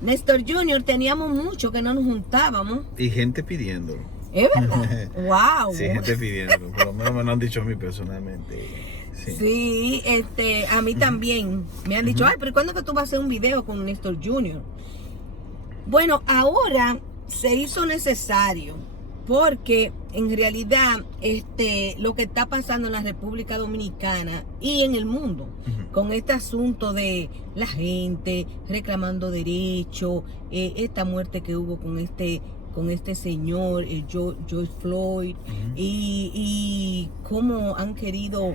Néstor Junior, teníamos mucho que no nos juntábamos. Y gente pidiéndolo. ¿Es verdad? ¡Wow! Sí, gente pidiéndolo. Por lo menos me lo han dicho a mí personalmente. Sí, a mí también. Me han dicho, ay, pero ¿cuándo que tú vas a hacer un video con Néstor Junior? Bueno, ahora se hizo necesario. Porque en realidad lo que está pasando en la República Dominicana y en el mundo con este asunto de la gente reclamando derechos, esta muerte que hubo con este señor, George Floyd, y cómo han querido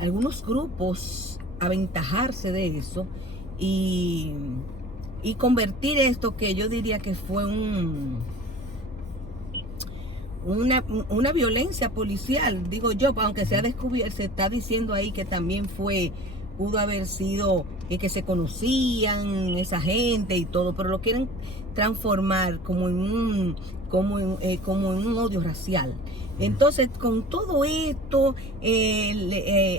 algunos grupos aventajarse de eso y convertir esto, que yo diría que fue una violencia policial, digo yo, aunque se ha descubierto, se está diciendo ahí que también pudo haber sido que se conocían esa gente y todo, pero lo quieren transformar como en un odio racial. Entonces, con todo esto,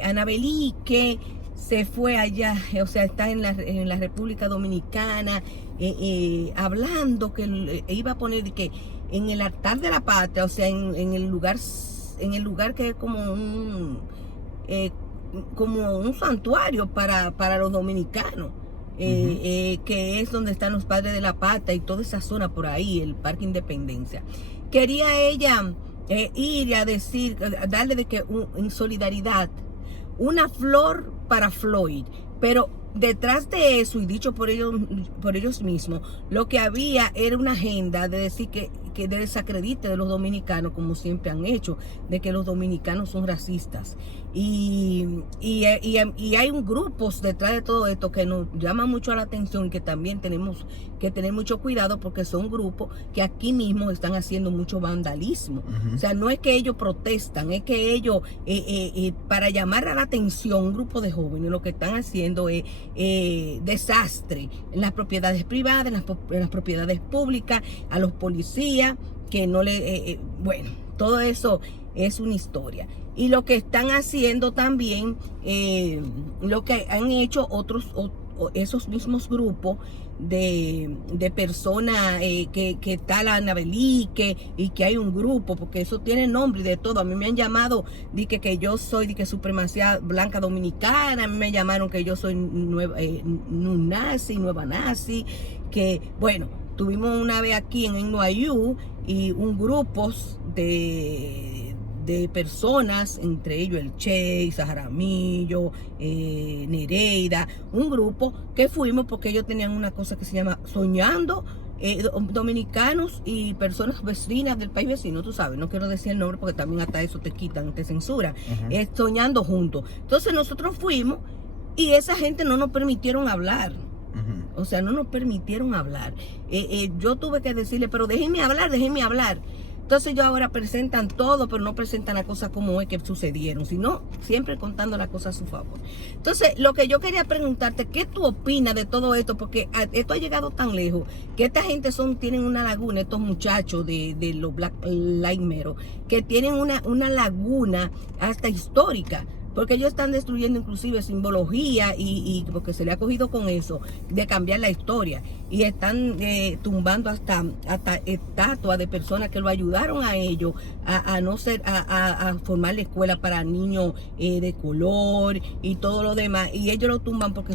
Anabelique se fue allá, o sea, está en la República Dominicana, hablando que iba a poner que en el altar de la patria, o sea, en el lugar que es como un santuario para los dominicanos, que es donde están los padres de la patria y toda esa zona por ahí, el Parque Independencia. Quería ella ir a decir, darle de que en solidaridad una flor para Floyd, pero detrás de eso, y dicho por ellos mismos, lo que había era una agenda de decir que de desacredite de los dominicanos, como siempre han hecho, de que los dominicanos son racistas. Y hay grupos detrás de todo esto que nos llaman mucho la atención y que también tenemos que tener mucho cuidado, porque son grupos que aquí mismo están haciendo mucho vandalismo. O sea, no es que ellos protestan, es que ellos, para llamar a la atención, un grupo de jóvenes lo que están haciendo es desastre en las propiedades privadas, en las propiedades públicas, a los policías, que no le... bueno, todo eso es una historia. Y lo que están haciendo también, lo que han hecho esos mismos grupos de personas, que está la Anabelique, y que hay un grupo, porque eso tiene nombre y de todo. A mí me han llamado que yo soy supremacía blanca dominicana, a mí me llamaron que yo soy nueva nazi, que bueno, tuvimos una vez aquí en NYU y un grupo de personas, entre ellos el Che, Jaramillo, Nereida, un grupo que fuimos porque ellos tenían una cosa que se llama Soñando, dominicanos y personas vecinas del país vecino, tú sabes, no quiero decir el nombre porque también hasta eso te quitan, te censuran, Soñando Juntos. Entonces nosotros fuimos y esa gente no nos permitieron hablar. O sea, no nos permitieron hablar. Yo tuve que decirle, pero déjenme hablar. Entonces ellos ahora presentan todo, pero no presentan las cosas como es que sucedieron, sino siempre contando las cosas a su favor. Entonces, lo que yo quería preguntarte, ¿qué tú opinas de todo esto? Porque esto ha llegado tan lejos, que esta gente tienen una laguna, estos muchachos de los Black Lives Matter, que tienen una laguna hasta histórica, porque ellos están destruyendo inclusive simbología y porque se le ha cogido con eso de cambiar la historia, y están tumbando hasta estatuas de personas que lo ayudaron a ellos a formar la escuela para niños de color y todo lo demás, y ellos lo tumban porque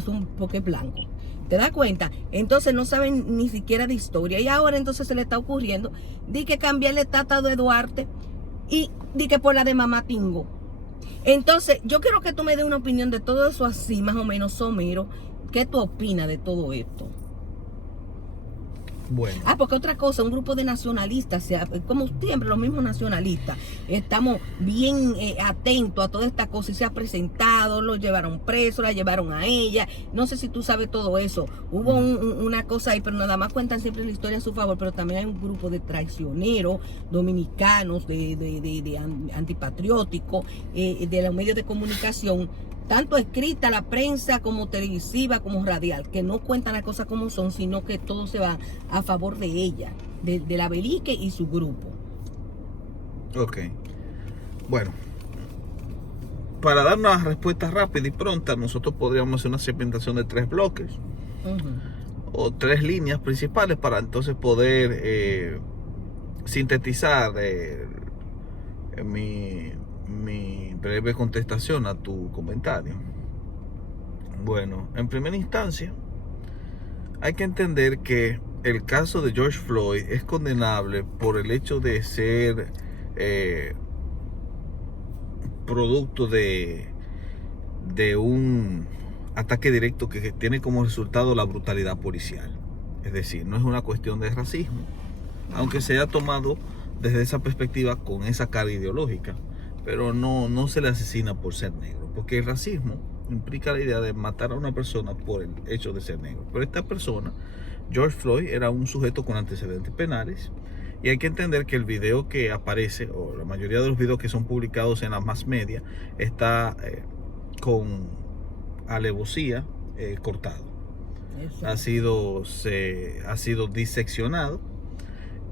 es blanco. ¿Te das cuenta? Entonces no saben ni siquiera de historia, y ahora entonces se le está ocurriendo de que cambiar la estatua de Duarte y de que por la de Mamá Tingo. Entonces, yo quiero que tú me des una opinión de todo eso así, más o menos somero. ¿Qué tú opinas de todo esto? Bueno. Porque otra cosa, un grupo de nacionalistas, como siempre los mismos nacionalistas, estamos bien atentos a toda esta cosa, y se ha presentado, lo llevaron preso, la llevaron a ella, no sé si tú sabes todo eso. Hubo una cosa ahí, pero nada más cuentan siempre la historia a su favor, pero también hay un grupo de traicioneros dominicanos, de antipatrióticos, de los medios de comunicación, tanto escrita, la prensa, como televisiva, como radial, que no cuentan las cosas como son, sino que todo se va a favor de ella, de la Anabelique y su grupo. Ok. Bueno, para dar una respuesta rápida y pronta, nosotros podríamos hacer una segmentación de 3 bloques. o 3 líneas principales para entonces poder sintetizar mi breve contestación a tu comentario. Bueno, en primera instancia, hay que entender que el caso de George Floyd es condenable por el hecho de ser producto de un ataque directo que tiene como resultado la brutalidad policial. Es decir, no es una cuestión de racismo, aunque se haya tomado desde esa perspectiva con esa carga ideológica, pero no se le asesina por ser negro, porque el racismo implica la idea de matar a una persona por el hecho de ser negro. Pero esta persona, George Floyd, era un sujeto con antecedentes penales, y hay que entender que el video que aparece, o la mayoría de los videos que son publicados en las mass media, está con alevosía cortado. Ha sido diseccionado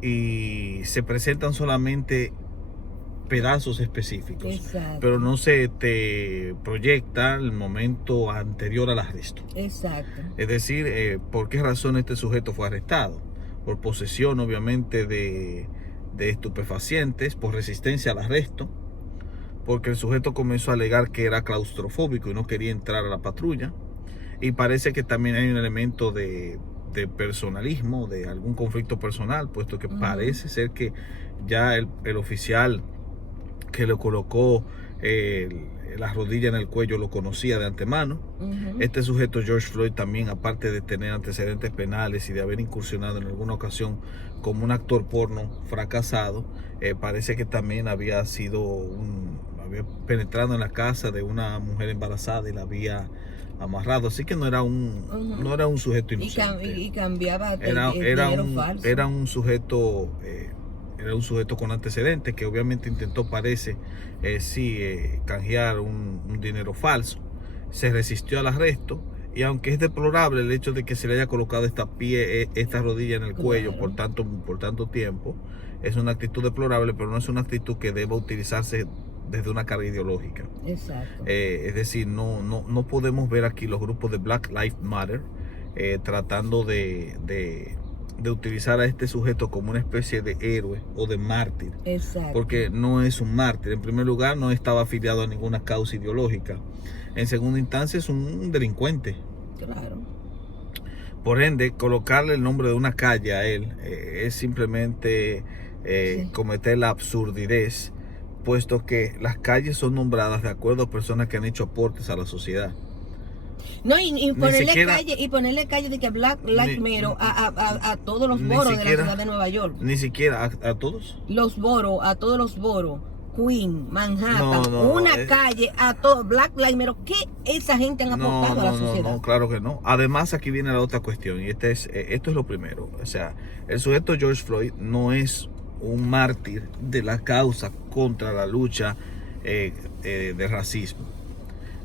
y se presentan solamente pedazos específicos. Exacto. Pero no se te proyecta el momento anterior al arresto. Exacto. Es decir, ¿por qué razón este sujeto fue arrestado? Por posesión, obviamente, de estupefacientes, por resistencia al arresto, porque el sujeto comenzó a alegar que era claustrofóbico y no quería entrar a la patrulla, y parece que también hay un elemento de personalismo, de algún conflicto personal, puesto que parece ser que ya el oficial que le colocó la rodilla en el cuello lo conocía de antemano. Este sujeto, George Floyd, también, aparte de tener antecedentes penales y de haber incursionado en alguna ocasión como un actor porno fracasado, parece que también había penetrado en la casa de una mujer embarazada y la había amarrado, así que no era un sujeto inocente. Y cambiaba Era un sujeto con antecedentes que obviamente intentó, parece, canjear un dinero falso. Se resistió al arresto, y aunque es deplorable el hecho de que se le haya colocado esta rodilla en el cuello por tanto tiempo, es una actitud deplorable, pero no es una actitud que deba utilizarse desde una carga ideológica. Exacto. Es decir, no podemos ver aquí los grupos de Black Lives Matter tratando de utilizar a este sujeto como una especie de héroe o de mártir. Exacto. Porque no es un mártir. En primer lugar, no estaba afiliado a ninguna causa ideológica. En segunda instancia, es un delincuente. Claro. Por ende, colocarle el nombre de una calle a él es simplemente cometer la absurdidez, puesto que las calles son nombradas de acuerdo a personas que han hecho aportes a la sociedad. No, y ponerle calle de que Black Lives Matter a todos los boros de la ciudad de Nueva York. Ni siquiera a todos. Los boros, a todos los boros. Queen, Manhattan, calle a todos, Black Lives Matter. ¿Qué esa gente han aportado a la sociedad? No, claro que no. Además, aquí viene la otra cuestión, y esto es lo primero. O sea, el sujeto George Floyd no es un mártir de la causa contra la lucha de racismo,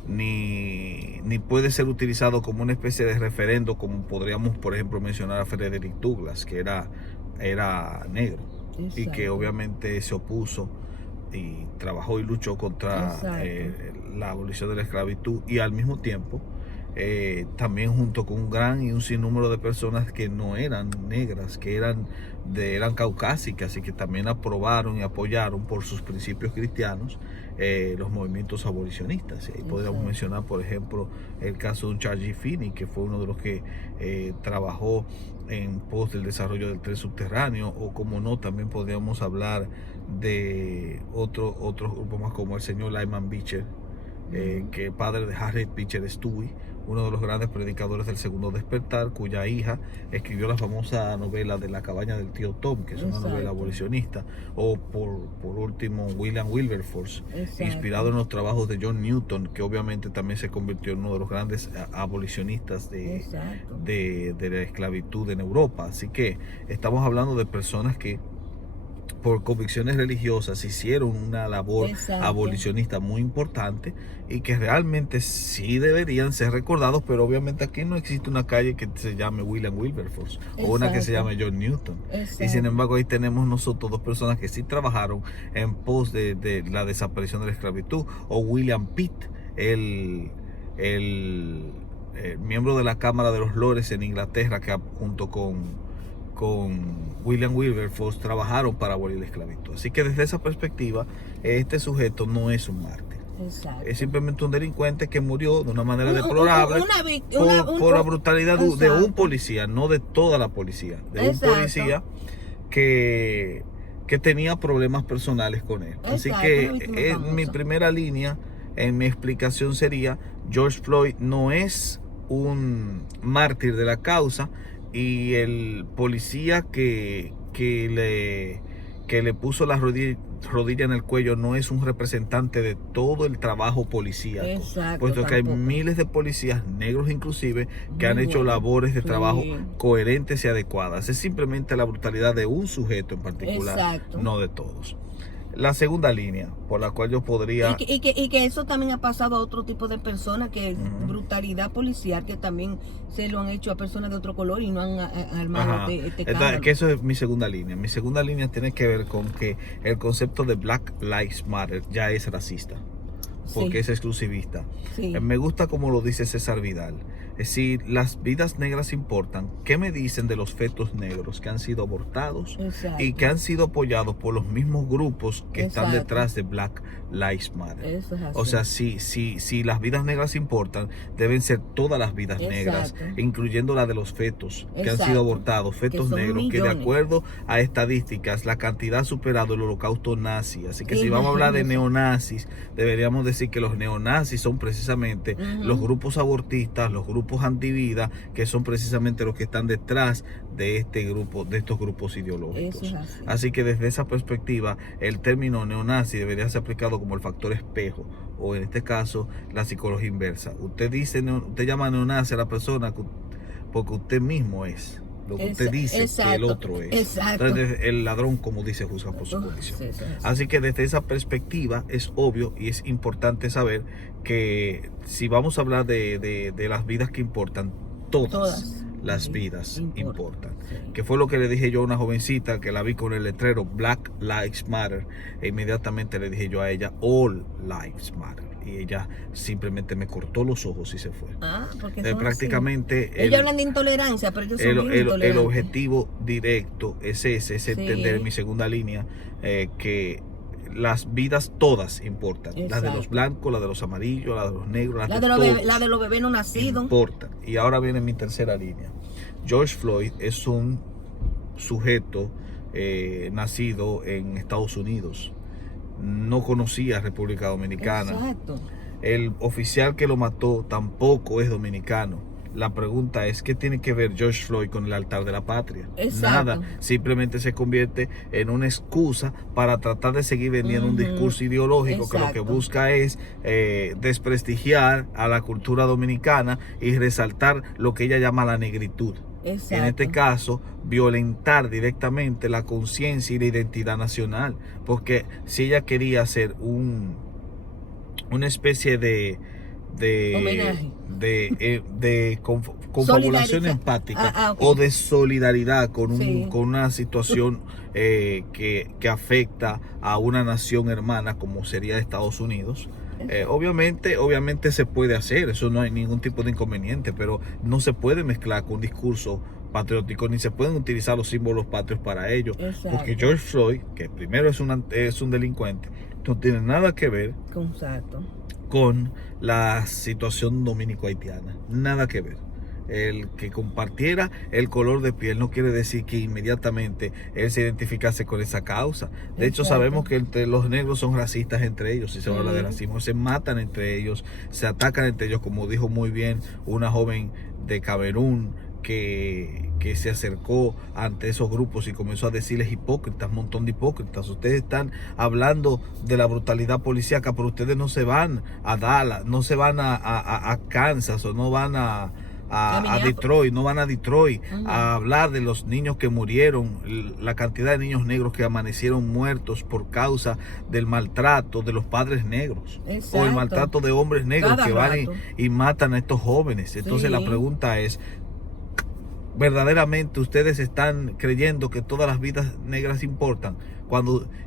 ni puede ser utilizado como una especie de referendo, como podríamos, por ejemplo, mencionar a Frederick Douglass, que era negro. Exacto. Y que obviamente se opuso y trabajó y luchó contra la abolición de la esclavitud, y al mismo tiempo también junto con un gran y un sinnúmero de personas que no eran negras, que eran caucásicas, y que también aprobaron y apoyaron por sus principios cristianos los movimientos abolicionistas. Y ahí podríamos mencionar, por ejemplo, el caso de un Charles G. Finney, que fue uno de los que trabajó en pos del desarrollo del tren subterráneo, o como no, también podríamos hablar de otros grupos más, como el señor Lyman Beecher, que es padre de Harriet Beecher Stowe, uno de los grandes predicadores del segundo despertar, cuya hija escribió la famosa novela de La cabaña del tío Tom, que es una novela abolicionista. O por último, William Wilberforce, inspirado en los trabajos de John Newton, que obviamente también se convirtió en uno de los grandes abolicionistas de la esclavitud en Europa. Así que estamos hablando de personas que por convicciones religiosas hicieron una labor abolicionista muy importante, y que realmente sí deberían ser recordados, pero obviamente aquí no existe una calle que se llame William Wilberforce o una que se llame John Newton. Y sin embargo, ahí tenemos nosotros dos personas que sí trabajaron en pos de la desaparición de la esclavitud, o William Pitt, el miembro de la Cámara de los Lores en Inglaterra, que junto con William Wilberforce trabajaron para abolir la esclavitud. Así que desde esa perspectiva, este sujeto no es un mártir. Exacto. Es simplemente un delincuente que murió de una manera deplorable por la brutalidad de un policía, no de toda la policía, de un policía que tenía problemas personales con él. Así que mi primera línea en mi explicación sería: George Floyd no es un mártir de la causa, y el policía que le puso la rodilla en el cuello no es un representante de todo el trabajo policíaco. Exacto, puesto que hay miles de policías, negros inclusive, que han hecho labores de trabajo coherentes y adecuadas. Es simplemente la brutalidad de un sujeto en particular, no de todos. La segunda línea por la cual yo podría... Y que eso también ha pasado a otro tipo de personas, que brutalidad policial, que también se lo han hecho a personas de otro color y no han armado este caso. Que eso es mi segunda línea. Mi segunda línea tiene que ver con que el concepto de Black Lives Matter ya es racista, porque es exclusivista. Me gusta como lo dice César Vidal. Si las vidas negras importan, ¿qué me dicen de los fetos negros que han sido abortados y que han sido apoyados por los mismos grupos que están detrás de Black Lives Matter? O sea, si las vidas negras importan, deben ser todas las vidas negras, incluyendo la de los fetos que han sido abortados, fetos negros, que de acuerdo a estadísticas la cantidad ha superado el holocausto nazi. Así que si vamos a hablar de neonazis, deberíamos decir que los neonazis son precisamente los grupos abortistas, los grupos antivida, que son precisamente los que están detrás de estos grupos ideológicos. Así que desde esa perspectiva, el término neonazi debería ser aplicado como el factor espejo, o en este caso la psicología inversa. Usted llama neonazi a la persona porque usted mismo es lo que usted dice que el otro es. Entonces, el ladrón, como dice, juzga por su condición. Así que desde esa perspectiva es obvio y es importante saber que si vamos a hablar de las vidas que importan, todas las vidas importan. Que fue lo que le dije yo a una jovencita que la vi con el letrero Black Lives Matter, e inmediatamente le dije yo a ella All Lives Matter, y ella simplemente me cortó los ojos y se fue. Porque prácticamente ellos hablan de intolerancia, pero ellos son intolerantes. El objetivo directo es ese, es entender en mi segunda línea que las vidas todas importan. Las de los blancos, las de los amarillos, las de los negros, la de los bebés no nacidos importan. Y ahora viene mi tercera línea. George Floyd es un sujeto nacido en Estados Unidos. No conocía República Dominicana. El oficial que lo mató tampoco es dominicano. La pregunta es, ¿qué tiene que ver George Floyd con el altar de la patria? Nada, simplemente se convierte en una excusa para tratar de seguir vendiendo un discurso ideológico que lo que busca es desprestigiar a la cultura dominicana y resaltar lo que ella llama la negritud. En este caso, violentar directamente la conciencia y la identidad nacional, porque si ella quería hacer una especie de confabulación empática o de solidaridad con una situación que afecta a una nación hermana como sería Estados Unidos. Obviamente se puede hacer, eso no hay ningún tipo de inconveniente, pero no se puede mezclar con un discurso patriótico, ni se pueden utilizar los símbolos patrios para ello, porque George Floyd, que primero es un delincuente, no tiene nada que ver con la situación dominico-haitiana, nada que ver. El que compartiera el color de piel no quiere decir que inmediatamente él se identificase con esa causa. De hecho, sabemos que los negros son racistas entre ellos. Si se habla de racismo, se matan entre ellos, se atacan entre ellos, como dijo muy bien una joven de Camerún que se acercó ante esos grupos y comenzó a decirles hipócritas, un montón de hipócritas. Ustedes están hablando de la brutalidad policíaca, pero ustedes no se van a Dallas, no se van a Kansas, o no van a Detroit, no van a Detroit a hablar de los niños que murieron, la cantidad de niños negros que amanecieron muertos por causa del maltrato de los padres negros, o el maltrato de hombres negros que van y matan a estos jóvenes. Entonces la pregunta es, ¿verdaderamente ustedes están creyendo que todas las vidas negras importan?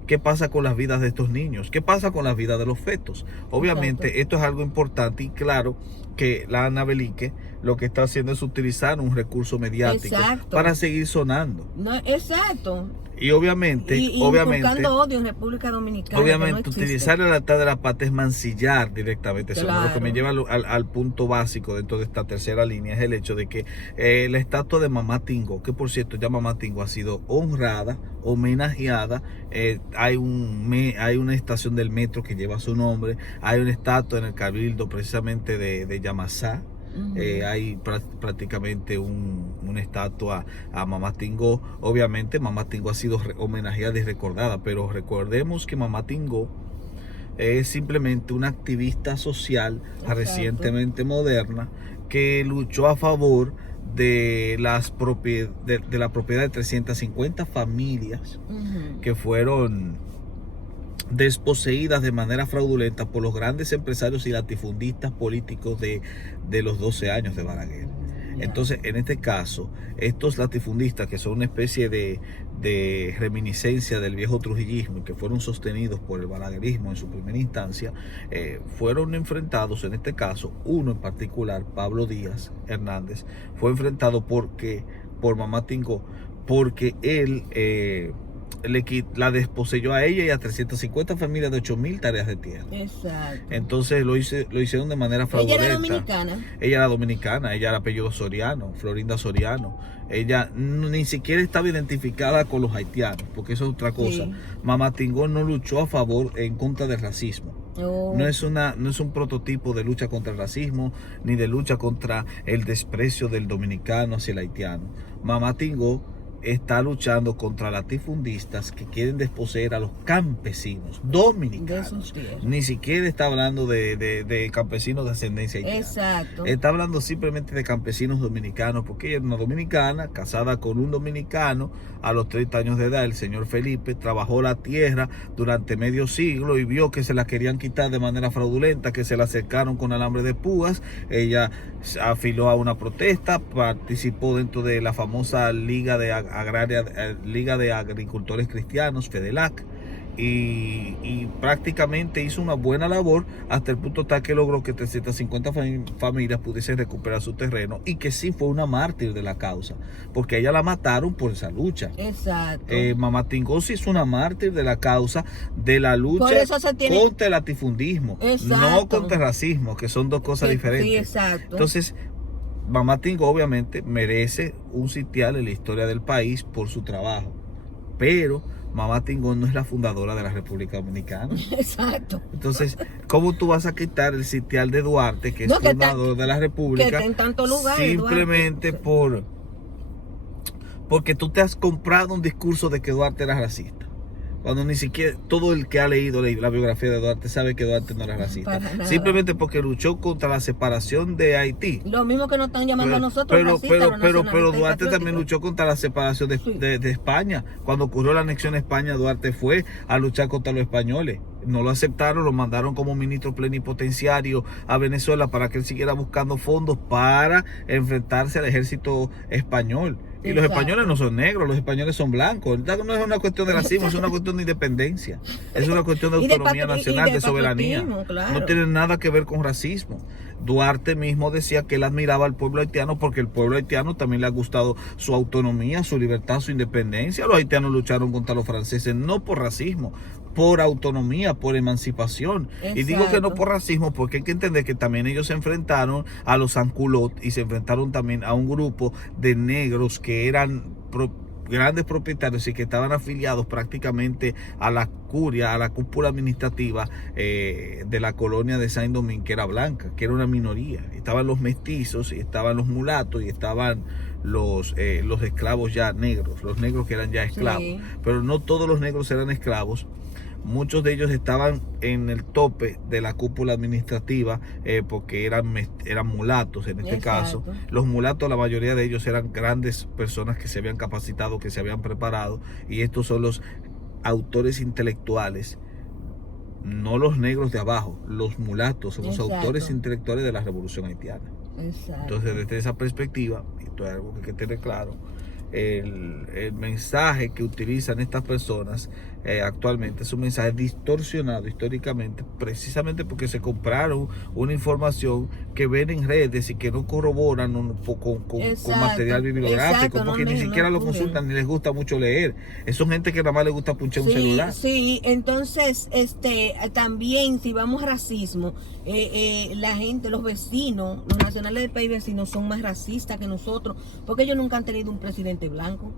¿Qué pasa con las vidas de estos niños? ¿Qué pasa con las vidas de los fetos? Obviamente, Exacto. esto es algo importante y claro que la Ana Belique lo que está haciendo es utilizar un recurso mediático Exacto. para seguir sonando. No, exacto. Y obviamente, Y inculcando odio en República Dominicana. obviamente que no existe. utilizar el altar de la pata es mancillar directamente. Eso, Claro. lo que me lleva al punto básico dentro de esta tercera línea es el hecho de que la estatua de Mamá Tingo, que por cierto ya Mamá Tingo ha sido honrada, homenajeada, hay una estación del metro que lleva su nombre, hay una estatua en el Cabildo precisamente de Yamasá. Hay prácticamente una estatua a Mamá Tingo. Obviamente Mamá Tingo ha sido homenajeada y recordada, pero recordemos que Mamá Tingo es simplemente una activista social recientemente moderna que luchó a favor de la propiedad de 350 familias que fueron desposeídas de manera fraudulenta por los grandes empresarios y latifundistas políticos de los 12 años de Balaguer. Entonces, en este caso, estos latifundistas, que son una especie de reminiscencia del viejo trujillismo y que fueron sostenidos por el balaguerismo en su primera instancia, fueron enfrentados, en este caso, uno en particular, Pablo Díaz Hernández, fue enfrentado por Mamá Tingo, porque él la desposeyó a ella y a 350 familias de 8,000 tareas de tierra. Exacto. Entonces lo hicieron de manera fraudulenta. Ella era dominicana. Ella era dominicana, ella era apellido Soriano, Florinda Soriano. Ella ni siquiera estaba identificada con los haitianos, porque eso es otra cosa. Sí. Mamá Tingo no luchó a favor, en contra del racismo. No es un prototipo de lucha contra el racismo, ni de lucha contra el desprecio del dominicano hacia el haitiano. Mamá Tingo está luchando contra latifundistas que quieren desposeer a los campesinos dominicanos. Ni siquiera está hablando de campesinos de ascendencia haitiana. Exacto. Está hablando simplemente de campesinos dominicanos, porque ella era una dominicana casada con un dominicano a los 30 años de edad. El señor Felipe trabajó la tierra durante medio siglo y vio que se la querían quitar de manera fraudulenta, que se la acercaron con alambre de púas. Ella afilió a una protesta, participó dentro de la famosa Liga de Agricultores Cristianos, FEDELAC, y prácticamente hizo una buena labor hasta el punto tal que logró que 350 familias pudiesen recuperar su terreno, y que sí fue una mártir de la causa, porque a ella la mataron por esa lucha. Exacto. Mamá Tingo sí es una mártir de la causa de la lucha contra el latifundismo. Exacto. No contra el racismo, que son dos cosas diferentes. Sí, exacto. Entonces, Mamá Tingo obviamente merece un sitial en la historia del país por su trabajo, pero Mamá Tingo no es la fundadora de la República Dominicana. Exacto. Entonces, ¿cómo tú vas a quitar el sitial de Duarte, que es fundador de la República, que está en tantos lugares, simplemente porque tú te has comprado un discurso de que Duarte era racista? Cuando ni siquiera todo el que ha leído la biografía de Duarte sabe que Duarte no era racista. Simplemente porque luchó contra la separación de Haití. Lo mismo que nos están llamando a nosotros racistas. Pero Duarte también luchó contra la separación de España. Cuando ocurrió la anexión a España, Duarte fue a luchar contra los españoles. No lo aceptaron, lo mandaron como ministro plenipotenciario a Venezuela para que él siguiera buscando fondos para enfrentarse al ejército español. Y los españoles no son negros, los españoles son blancos. No es una cuestión de racismo, es una cuestión de independencia. Es una cuestión de autonomía nacional, de soberanía. Claro. No tiene nada que ver con racismo. Duarte mismo decía que él admiraba al pueblo haitiano porque el pueblo haitiano también le ha gustado su autonomía, su libertad, su independencia. Los haitianos lucharon contra los franceses no por racismo, por autonomía, por emancipación. Exacto. Y digo que no por racismo porque hay que entender que también ellos se enfrentaron a los Sanculot y se enfrentaron también a un grupo de negros que eran grandes propietarios y que estaban afiliados prácticamente a la curia, a la cúpula administrativa de la colonia de Saint-Domingue, que era blanca, que era una minoría. Estaban los mestizos y estaban los mulatos y estaban los esclavos ya negros, los negros que eran ya esclavos. Sí. Pero no todos los negros eran esclavos. Muchos de ellos estaban en el tope de la cúpula administrativa porque eran mulatos en este caso. Los mulatos, la mayoría de ellos eran grandes personas que se habían capacitado, que se habían preparado, y estos son los autores intelectuales, no los negros de abajo, los mulatos son los autores intelectuales de la revolución haitiana. Entonces, desde esa perspectiva, esto es algo que hay que tener claro, el mensaje que utilizan estas personas actualmente es un mensaje distorsionado históricamente, precisamente porque se compraron una información que ven en redes y que no corroboran con material bibliográfico, porque ni siquiera lo consultan ni les gusta mucho leer. Son gente que nada más les gusta punchar un celular. Sí, entonces también si vamos a racismo, la gente, los vecinos, los nacionales del país vecino son más racistas que nosotros, porque ellos nunca han tenido un presidente blanco.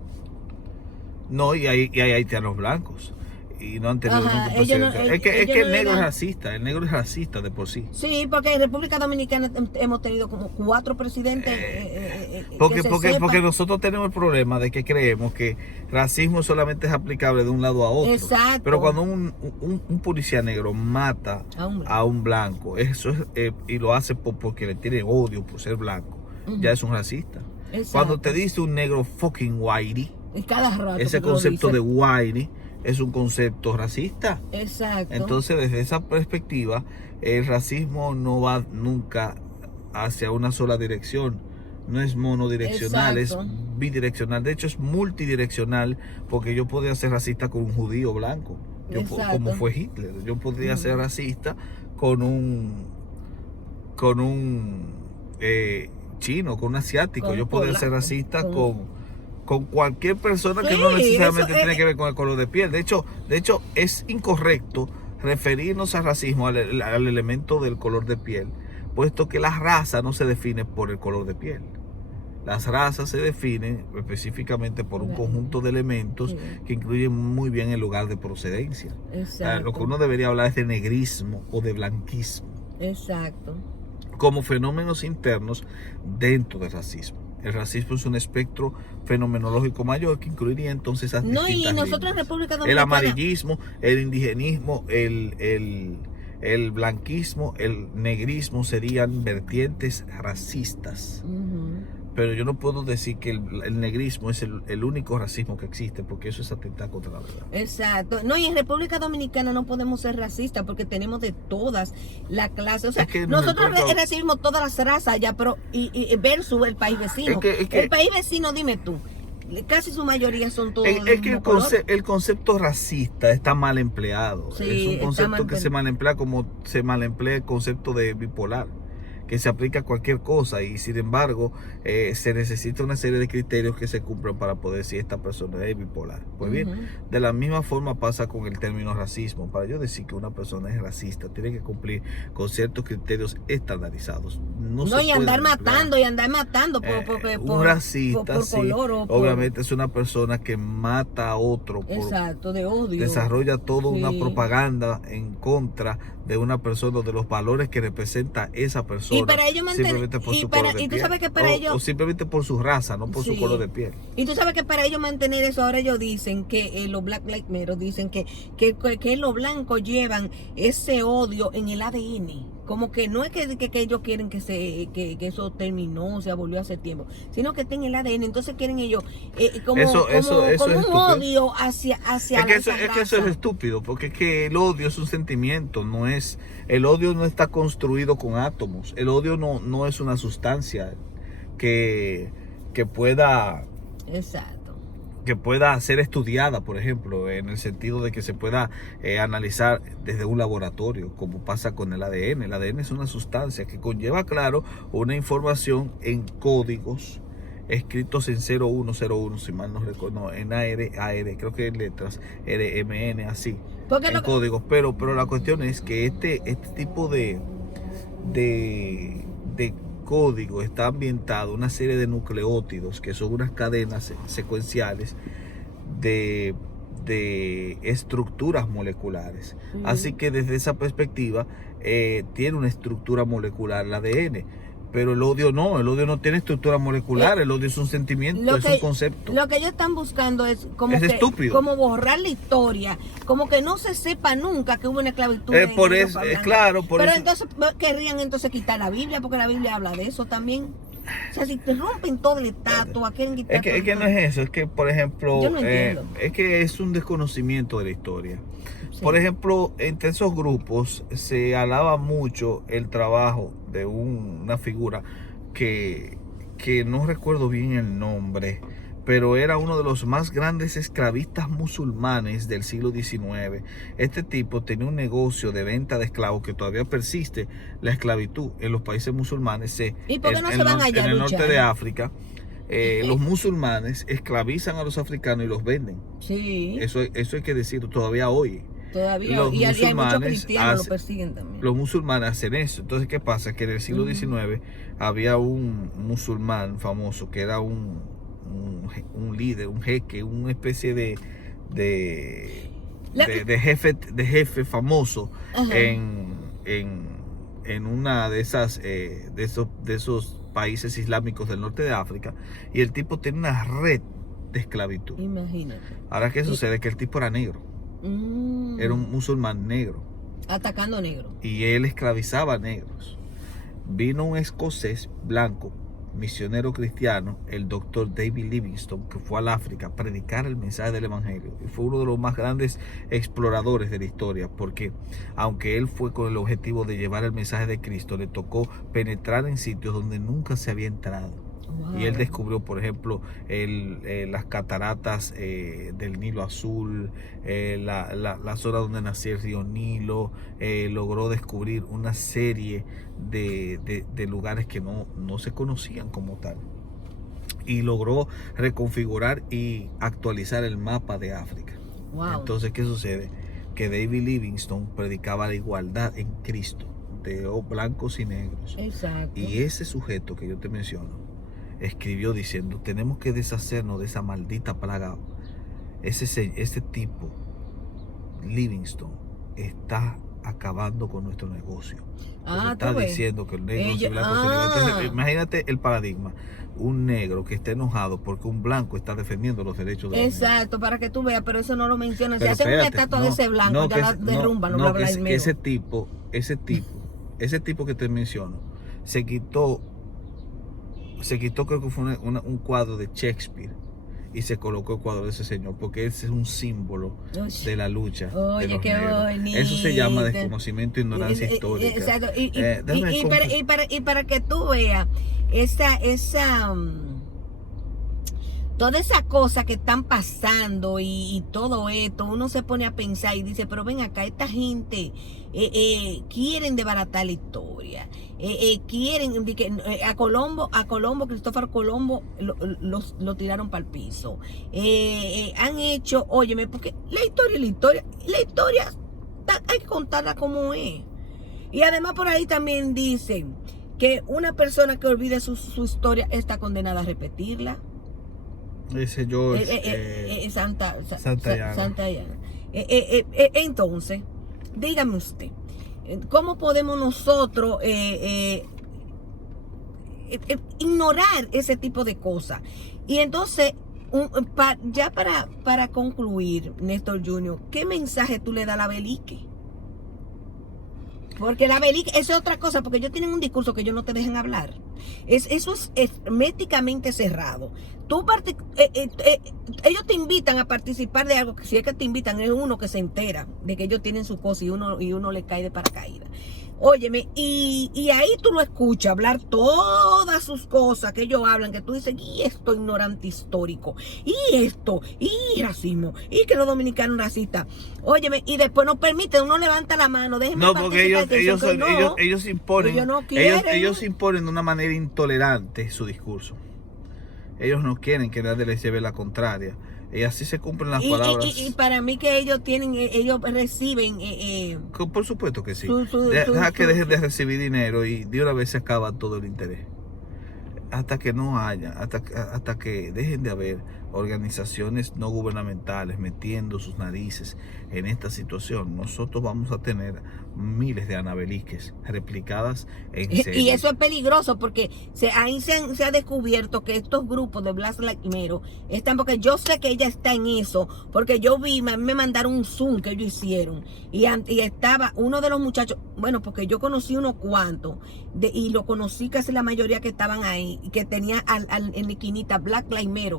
No, y hay haitianos blancos y no han tenido ningún presidente. Es que el negro es racista, el negro es racista de por sí. Sí, porque en República Dominicana hemos tenido como 4 presidentes. Porque nosotros tenemos el problema de que creemos que racismo solamente es aplicable de un lado a otro. Exacto. Pero cuando un policía negro mata a un blanco, eso es, y lo hace porque le tiene odio por ser blanco, ya es un racista. Exacto. Cuando te dice un negro fucking whitey, y cada rato ese concepto de whitey es un concepto racista. Exacto. Entonces, desde esa perspectiva, el racismo no va nunca hacia una sola dirección. No es monodireccional, Exacto. es bidireccional. De hecho, es multidireccional, porque yo podría ser racista con un judío blanco, como fue Hitler. Yo podría ser racista con un chino, con un asiático. Yo podría ser racista con cualquier persona que no necesariamente tiene que ver con el color de piel. De hecho, es incorrecto referirnos al racismo al elemento del color de piel, puesto que la raza no se define por el color de piel. Las razas se definen específicamente por un conjunto de elementos que incluyen muy bien el lugar de procedencia. Lo que uno debería hablar es de negrismo o de blanquismo. Exacto. Como fenómenos internos dentro del racismo. El racismo es un espectro fenomenológico mayor que incluiría entonces esas distintas y nosotros líneas. en República Dominicana, el amarillismo, el indigenismo, el blanquismo, el negrismo serían vertientes racistas. Pero yo no puedo decir que el negrismo es el único racismo que existe, porque eso es atentar contra la verdad. Exacto. Y en República Dominicana no podemos ser racistas porque tenemos de todas las clases. O sea, nosotros recibimos todas las razas allá, pero y versus el país vecino. El país vecino, dime tú, casi su mayoría son todos es que el concepto racista está mal empleado. Sí, es un concepto que se mal emplea como se mal emplea el concepto de bipolar, que se aplica a cualquier cosa, y sin embargo se necesita una serie de criterios que se cumplan para poder decir esta persona es bipolar. Pues bien, de la misma forma pasa con el término racismo. Para yo decir que una persona es racista, tiene que cumplir con ciertos criterios estandarizados. Y andar matando un racista, por color, obviamente es una persona que mata a otro de odio. Desarrolla toda una propaganda en contra de una persona o de los valores que representa esa persona. Y para ellos simplemente por su color de piel. O simplemente por su raza, no por su color de piel. Y tú sabes que para ellos mantener eso, ahora ellos dicen que los Black Lives Matter dicen que los blancos llevan ese odio en el ADN. Como que no es que ellos quieren que eso terminó, se volvió hace tiempo, sino que está en el ADN. Entonces quieren ellos como un odio hacia es que eso es estúpido, porque es que el odio es un sentimiento, el odio no está construido con átomos. El odio no es una sustancia que pueda... Exacto. Que pueda ser estudiada, por ejemplo, en el sentido de que se pueda analizar desde un laboratorio, como pasa con el ADN. El ADN es una sustancia que conlleva, claro, una información en códigos escritos en 0101, si mal no recuerdo, en AR, creo que en letras, RMN, así, en códigos. Pero la cuestión es que este tipo de código está ambientado una serie de nucleótidos, que son unas cadenas secuenciales de estructuras moleculares. Así que desde esa perspectiva tiene una estructura molecular el ADN. Pero el odio no tiene estructura molecular, el odio es un sentimiento, es un concepto. Lo que ellos están buscando es estúpido. Como borrar la historia, como que no se sepa nunca que hubo una esclavitud. Por eso. Entonces querrían quitar la Biblia, porque la Biblia habla de eso también. O sea, si te rompen todo el estatua, quieren quitar es que no es eso, es que, por ejemplo, yo no entiendo. Es que es un desconocimiento de la historia. Sí. Por ejemplo, entre esos grupos se alaba mucho el trabajo de una figura que no recuerdo bien el nombre, pero era uno de los más grandes esclavistas musulmanes del siglo XIX. Este tipo tenía un negocio de venta de esclavos que todavía persiste la esclavitud en los países musulmanes. ¿Y por qué no se van allá en a el luchar? norte de África, los musulmanes esclavizan a los africanos y los venden. Sí. Eso hay que decirlo todavía hoy. Todavía. Los Y hay muchos musulmanes cristianos lo persiguen también. Los musulmanes hacen eso. Entonces, ¿qué pasa? Que en el siglo XIX había un musulmán famoso que era un líder, un jeque, una especie de jefe famoso en una de esas de esos países islámicos del norte de África, y el tipo tiene una red de esclavitud. Imagínate. Ahora, ¿qué sucede? Que el tipo era negro. Era un musulmán negro. Atacando negro. Y él esclavizaba a negros. Vino un escocés blanco, misionero cristiano, el doctor David Livingstone, que fue al África a predicar el mensaje del evangelio, y fue uno de los más grandes exploradores de la historia, porque aunque él fue con el objetivo de llevar el mensaje de Cristo, le tocó penetrar en sitios donde nunca se había entrado. Wow. Y él descubrió, por ejemplo, las cataratas del Nilo Azul, la zona donde nació el río Nilo. Logró descubrir una serie de lugares que no se conocían como tal. Y logró reconfigurar y actualizar el mapa de África. Wow. Entonces, ¿qué sucede? Que David Livingstone predicaba la igualdad en Cristo de blancos y negros. Exacto. Y ese sujeto que yo te menciono escribió diciendo: tenemos que deshacernos de esa maldita plaga. Ese tipo, Livingstone, está acabando con nuestro negocio. Está diciendo que el negro y blanco se liberan. Entonces, imagínate el paradigma: un negro que está enojado porque un blanco está defendiendo los derechos de los negros. Exacto, para que tú veas, pero eso no lo mencionan. Si hacen una estatua de ese blanco, ya la derrumban, no habla el que ese tipo que te menciono, se quitó, creo que fue un cuadro de Shakespeare, y se colocó el cuadro de ese señor, porque ese es un símbolo de la lucha de los negros. Bonito. Eso se llama desconocimiento e ignorancia histórica. Exacto. Y para que tú veas toda esa cosa que están pasando y todo esto, uno se pone a pensar y dice, pero ven acá, esta gente quieren desbaratar la historia, quieren a Colombo, Cristóbal Colombo lo tiraron para el piso, han hecho, óyeme, porque la historia hay que contarla como es. Y además por ahí también dicen que una persona que olvide su historia está condenada a repetirla. Ese George Santayana. Entonces, dígame usted, ¿cómo podemos nosotros ignorar ese tipo de cosas? Y entonces, ya para concluir, Néstor Junior, ¿qué mensaje tú le das a la Belique? Porque la Belique, eso es otra cosa, porque ellos tienen un discurso que ellos no te dejan hablar. Eso es herméticamente cerrado. Ellos te invitan a participar de algo, que si es que te invitan, es uno que se entera de que ellos tienen su cosa y uno le cae de paracaídas. Óyeme, y ahí tú lo escuchas hablar todas sus cosas que ellos hablan, que tú dices, y esto ignorante histórico, y esto, y racismo, y que los dominicanos racistas. Óyeme, y después no permiten, uno levanta la mano, déjenme porque ellos imponen de una manera intolerante su discurso. Ellos no quieren que nadie les lleve la contraria. Y así se cumplen las palabras. Y para mí que ellos reciben... por supuesto que sí. Deja que dejen de recibir dinero y de una vez se acaba todo el interés. Hasta que no haya, hasta que dejen de haber organizaciones no gubernamentales metiendo sus narices en esta situación, nosotros vamos a tener miles de anabeliques replicadas en serie. Y eso es peligroso porque ahí se ha descubierto que estos grupos de Black Lives Matter están, porque yo sé que ella está en eso, porque yo me mandaron un Zoom que ellos hicieron y estaba uno de los muchachos, bueno, porque yo conocí unos cuantos y lo conocí casi la mayoría que estaban ahí y que tenía en la esquinita Black Lives Matter.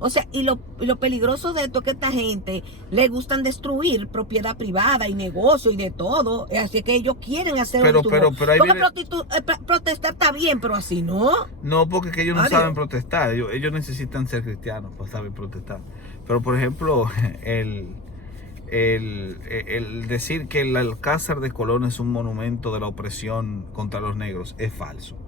O sea, y lo peligroso de esto es que esta gente le gustan destruir propiedad privada y negocio y de todo. Así que ellos quieren hacer Pero ahí porque viene... protestar está bien, pero así no. No, porque que ellos no Adiós. saben protestar. Ellos necesitan ser cristianos para saber protestar. Pero, por ejemplo, el decir que el Alcázar de Colón es un monumento de la opresión contra los negros es falso.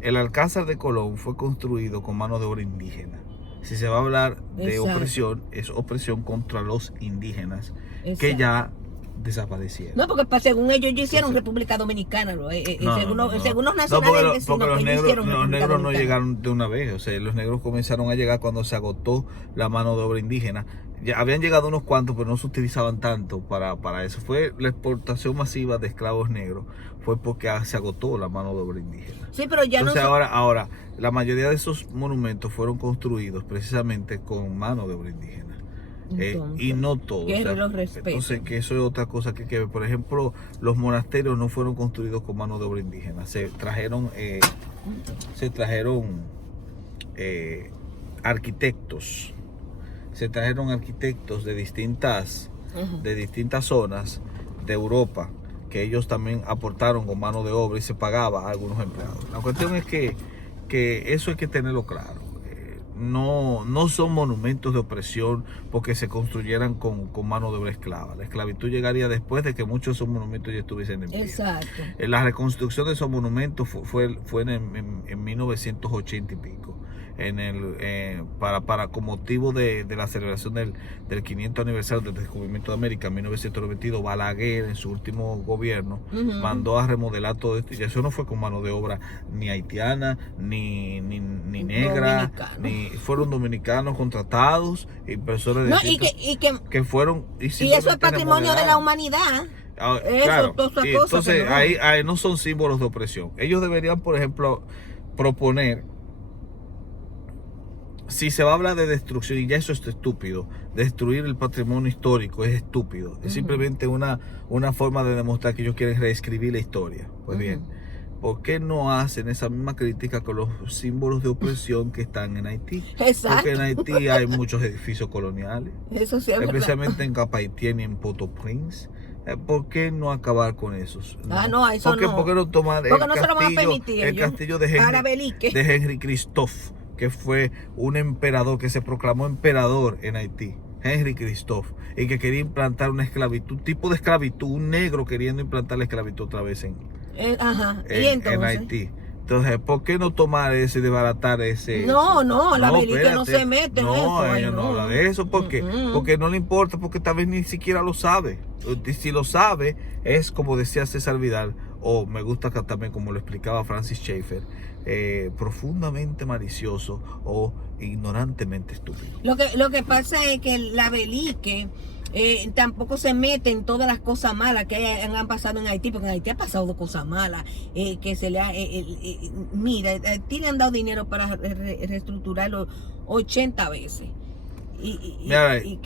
El Alcázar de Colón fue construido con mano de obra indígena. Si se va a hablar de Exacto. opresión, es opresión contra los indígenas que Exacto. ya desaparecieron. No, porque según ellos hicieron Entonces, República Dominicana, según los No, nacionales porque los ellos negros, hicieron los República negros no Dominicana. llegaron de una vez. O sea, los negros comenzaron a llegar cuando se agotó la mano de obra indígena. Ya habían llegado unos cuantos, pero no se utilizaban tanto para eso. Fue la exportación masiva de esclavos negros. Fue porque se agotó la mano de obra indígena. Sí, pero ya Entonces no ahora, la mayoría de esos monumentos fueron construidos precisamente con mano de obra indígena. Y no todos. que los respeten. Entonces, que eso es otra cosa que hay que ver. Por ejemplo, los monasterios no fueron construidos con mano de obra indígena. Se trajeron arquitectos. Se trajeron arquitectos de distintas zonas de Europa, que ellos también aportaron con mano de obra y se pagaba a algunos empleados. La cuestión es que eso hay que tenerlo claro. No son monumentos de opresión porque se construyeran con mano de obra esclava. La esclavitud llegaría después de que muchos de esos monumentos ya estuviesen en pie. Exacto. La reconstrucción de esos monumentos fue en 1980 y pico. Con motivo de la celebración del 500 aniversario del descubrimiento de América en 1992, Balaguer en su último gobierno mandó a remodelar todo esto, y eso no fue con mano de obra ni haitiana ni negra, ni fueron dominicanos contratados y personas que fueron y eso es patrimonio de la humanidad. Claro, entonces ahí no son símbolos de opresión. Ellos deberían, por ejemplo, proponer, si se va a hablar de destrucción, y ya eso es estúpido, destruir el patrimonio histórico es estúpido, es simplemente una forma de demostrar que ellos quieren reescribir la historia. Pues bien, ¿por qué no hacen esa misma crítica con los símbolos de opresión que están en Haití? Exacto. Porque en Haití hay muchos edificios coloniales, eso sí es especialmente en Cap-Haïtien y en Port-au-Prince. ¿Por qué no acabar con esos? Eso no. ¿Por qué no tomar porque no se lo van a permitir el castillo de Henry Christophe, que fue un emperador que se proclamó emperador en Haití, Henry Christophe, y que quería implantar una esclavitud, tipo de esclavitud, un negro queriendo implantar la esclavitud otra vez en Haití? Entonces, ¿por qué no tomar ese, desbaratar ese? No, la Belique no se mete en eso. Ella no habla de eso. ¿Por qué? Porque no le importa, porque tal vez ni siquiera lo sabe. Si lo sabe, es como decía César Vidal, o me gusta que también como lo explicaba Francis Schaeffer, profundamente malicioso o ignorantemente estúpido. Lo que pasa es que la Belique tampoco se mete en todas las cosas malas que han pasado en Haití, porque en Haití ha pasado cosas malas, que se le ha, mira, a Haití le han dado dinero para reestructurarlo 80 veces.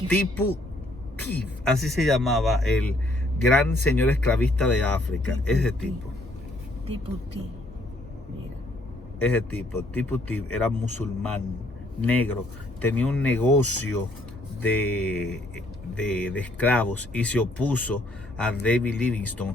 Tipu Tif, así se llamaba el gran señor esclavista de África, ese tipo. Tipu Tif, mira. Ese tipo, Tipu Tif, era musulmán, negro, tenía un negocio de esclavos y se opuso a David Livingstone,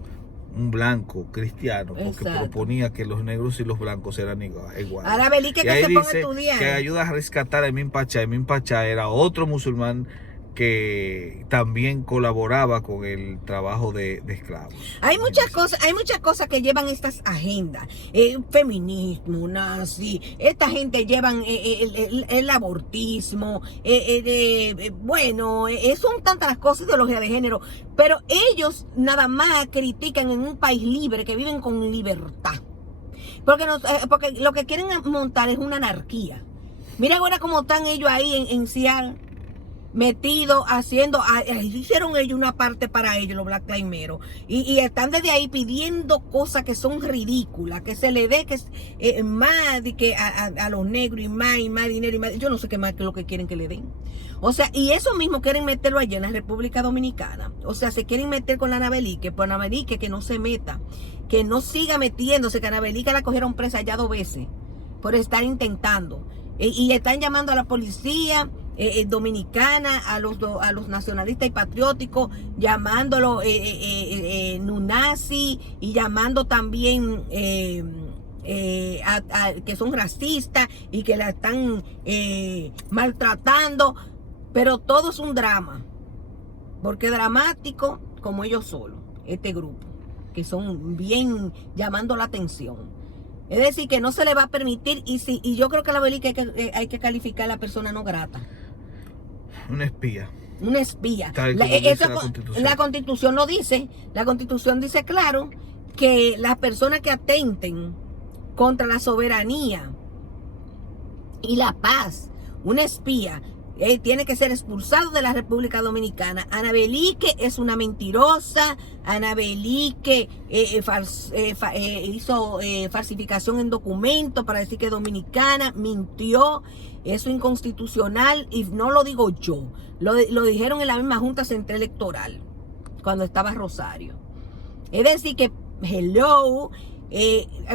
un blanco cristiano, porque proponía que los negros y los blancos eran iguales. Ahora Belique que se ponga a estudiar. Que ayuda a rescatar a Emin Pachá. Emin Pachá era otro musulmán que también colaboraba con el trabajo de esclavos. Hay muchas cosas que llevan estas agendas, feminismo, nazi, esta gente llevan el abortismo, bueno, son tantas las cosas, ideología de género, pero ellos nada más critican en un país libre, que viven con libertad, porque lo que quieren montar es una anarquía. Mira ahora cómo están ellos ahí en Seattle, metidos hicieron ellos una parte para ellos, los Black Lives, y están desde ahí pidiendo cosas que son ridículas, que se le dé más de que a los negros y más dinero y más, yo no sé qué más que lo que quieren que le den. O sea, y eso mismo quieren meterlo allá en la República Dominicana. O sea, se quieren meter con la Ana Belique, pues Ana Belique que no se meta, que no siga metiéndose, que Ana Belique la cogieron presa ya 2 veces por estar intentando. y están llamando a la policía dominicana, a los nacionalistas y patrióticos, llamándolo nunazi y llamando también que son racistas y que la están maltratando, pero todo es un drama, porque dramático como ellos solos, este grupo, que son bien llamando la atención. Es decir, que no se le va a permitir, y yo creo que la Belique hay que calificar a la persona no grata. Una espía. Una espía. La Constitución lo dice. La Constitución dice claro que las personas que atenten contra la soberanía y la paz, una espía, tiene que ser expulsado de la República Dominicana. Ana Belique es una mentirosa. Ana Belique hizo falsificación en documentos para decir que es dominicana, mintió. Eso es inconstitucional y no lo digo yo. Lo dijeron en la misma Junta Central Electoral cuando estaba Rosario. Es decir que, hello,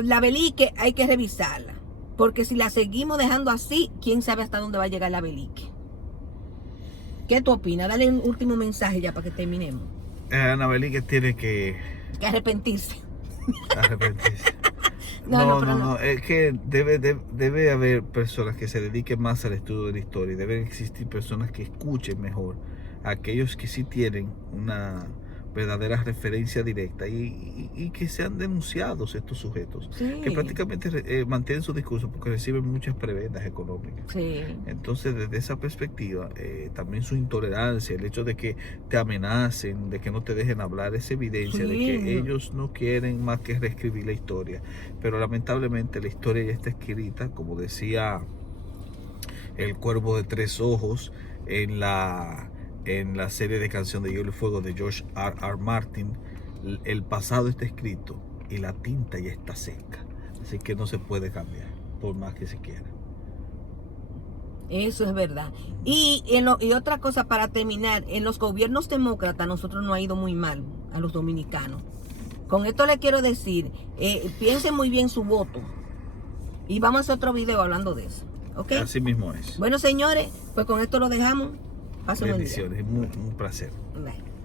la Belique hay que revisarla. Porque si la seguimos dejando así, quién sabe hasta dónde va a llegar la Belique. ¿Qué tú opinas? Dale un último mensaje ya para que terminemos. Ana Belique tiene que arrepentirse. No. Es que debe haber personas que se dediquen más al estudio de la historia. Deben existir personas que escuchen mejor a aquellos que sí tienen una verdadera referencia directa y que sean denunciados estos sujetos, sí, que prácticamente mantienen su discurso porque reciben muchas prebendas económicas. Sí. Entonces, desde esa perspectiva, también su intolerancia, el hecho de que te amenacen, de que no te dejen hablar, es evidencia, sí, de que ellos no quieren más que reescribir la historia. Pero lamentablemente la historia ya está escrita, como decía El Cuervo de Tres Ojos en la serie de Canción de Hielo y Fuego de George R.R. Martin. El pasado está escrito y la tinta ya está seca, así que no se puede cambiar por más que se quiera. Eso es verdad. Y otra cosa para terminar, en los gobiernos demócratas nosotros nos ha ido muy mal a los dominicanos. Con esto les quiero decir, piensen muy bien su voto y vamos a hacer otro video hablando de eso, ¿ok? Así mismo es. Bueno, señores, pues con esto lo dejamos. Bendiciones, un placer. Bye.